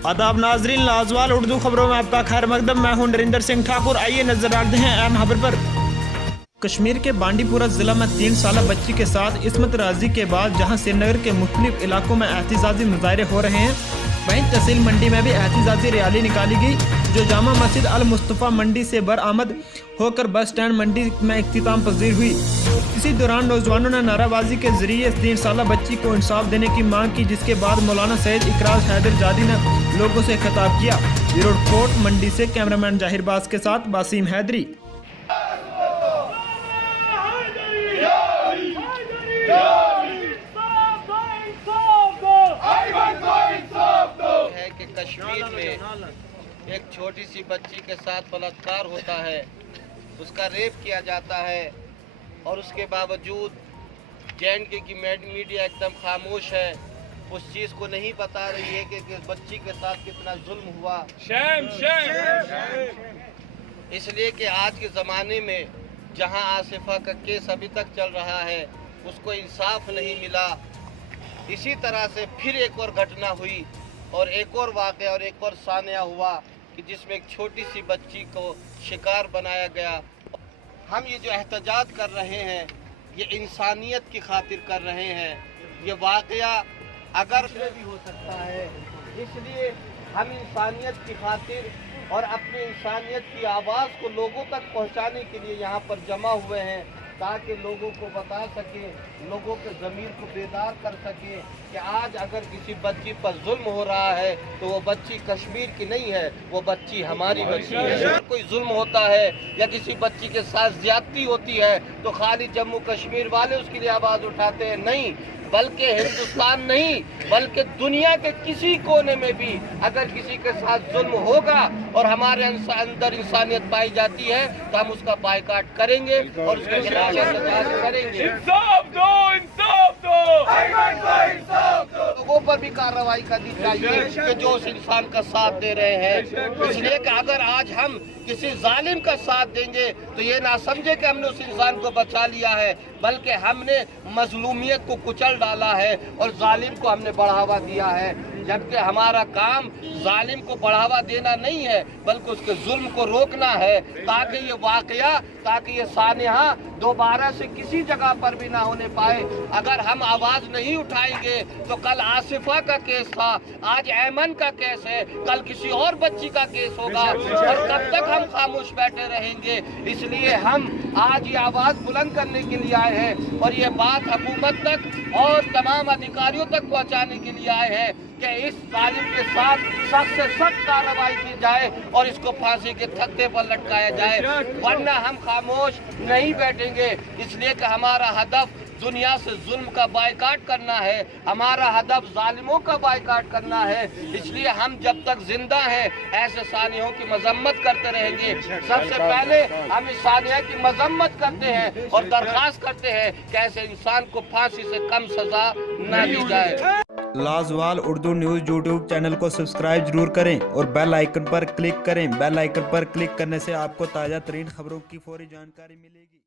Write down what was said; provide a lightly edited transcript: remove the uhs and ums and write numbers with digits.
आदाब नाजरीन, लाजवाल उर्दू खबरों में आपका खैर मकदम। मैं हूं नरेंद्र सिंह ठाकुर। आइए नजर डालते हैं अहम खबर पर। कश्मीर के बांडीपुरा जिला में 3 साल बच्ची के साथ इस्मत राजी के बाद जहां श्रीनगर के मुख्तलिफ इलाकों में एहतजाजी मुजाहरे हो रहे हैं, वहीं तहसील मंडी में भी एहतजाजी रैली निकाली गई, जो जामा मस्जिद अल मुस्तफ़ा मंडी से बरामद होकर बस स्टैंड मंडी में इख्तिताम पजीर हुई। इसी दौरान नौजवानों ने नाराबाजी के जरिए 3 साल बच्ची को इंसाफ देने की मांग की, जिसके बाद मौलाना सैयद इकराज हैदर जादी ने लोगों से खिताब किया। ब्यूरो रिपोर्ट मंडी से कैमरामैन जाहिर बाज के साथ बासिम हैदरी। है कि कश्मीर में एक छोटी सी बच्ची के साथ बलात्कार होता है, उसका रेप किया जाता है और उसके बावजूद JNK की मीडिया एकदम खामोश है, उस चीज़ को नहीं बता रही है कि इस बच्ची के साथ कितना जुल्म हुआ। इसलिए कि आज के ज़माने में जहां आसिफा का केस अभी तक चल रहा है, उसको इंसाफ नहीं मिला। इसी तरह से फिर एक और घटना हुई और एक और वाक़या और एक और सानिया हुआ कि जिसमें एक छोटी सी बच्ची को शिकार बनाया गया। हम ये जो एहतजाज कर रहे हैं, ये इंसानियत की खातिर कर रहे हैं। ये वाक़या अगर भी हो सकता है, इसलिए हम इंसानियत की खातिर और अपनी इंसानियत की आवाज़ को लोगों तक पहुंचाने के लिए यहाँ पर जमा हुए हैं, ताकि लोगों को बता सके, लोगों के ज़मीर को बेदार कर सके कि आज अगर किसी बच्ची पर जुल्म हो रहा है तो वो बच्ची कश्मीर की नहीं है, वो बच्ची हमारी बच्ची है। अगर कोई जुल्म होता है या किसी बच्ची के साथ ज्यादती होती है तो खाली जम्मू कश्मीर वाले उसके लिए आवाज़ उठाते हैं, नहीं, बल्कि हिंदुस्तान नहीं बल्कि दुनिया के किसी कोने में भी अगर किसी के साथ जुल्म होगा और हमारे अंदर इंसानियत पाई जाती है तो हम उसका बायकॉट करेंगे और उसके खिलाफ एहतजाज करेंगे। इंसाफ दो, इंसाफ दो, लोगों पर भी कार्रवाई करनी चाहिए कि जो उस इंसान का साथ दे रहे हैं। इसलिए कि अगर आज हम किसी जालिम का साथ देंगे तो ये ना समझे कि हमने उस इंसान को बचा लिया है, बल्कि हमने मजलूमियत को कुचल डाला है और जालिम को हमने बढ़ावा दिया है। जबकि हमारा काम जालिम को बढ़ावा देना नहीं है, बल्कि उसके जुल्म को रोकना है, ताकि ये वाकया, ताकि ये सानिहा दोबारा से किसी जगह पर भी ना होने पाए। अगर हम आवाज़ नहीं उठाएंगे तो कल आसिफा का केस था, आज ऐमन का केस है, कल किसी और बच्ची का केस होगा और कब तक हम खामोश बैठे रहेंगे। इसलिए हम आज ये आवाज़ बुलंद करने के लिए आए हैं और ये बात हुकूमत तक और तमाम अधिकारियों तक पहुंचाने के लिए आए हैं कि इस जालिम के साथ सख्त से सख्त कार्रवाई की जाए और इसको फांसी के तख्ते पर लटकाया जाए, वरना हम खामोश नहीं बैठेंगे। इसलिए कि हमारा हदफ दुनिया से जुल्म का बायकॉट करना है, हमारा हदफ जालिमों का बायकॉट करना है। इसलिए हम जब तक जिंदा हैं ऐसे सानियों की मजम्मत करते रहेंगे। सबसे पहले हम इस सानिया की मजम्मत करते हैं और दरख्वास्त करते हैं कि ऐसे इंसान को फांसी से कम सजा न दी जाए। लाजवाल उर्दू न्यूज़ यूट्यूब चैनल को सब्सक्राइब जरूर करें और बेल आइकन पर क्लिक करें। बेल आइकन पर क्लिक करने से आपको ताज़ा तरीन खबरों की फौरी जानकारी मिलेगी।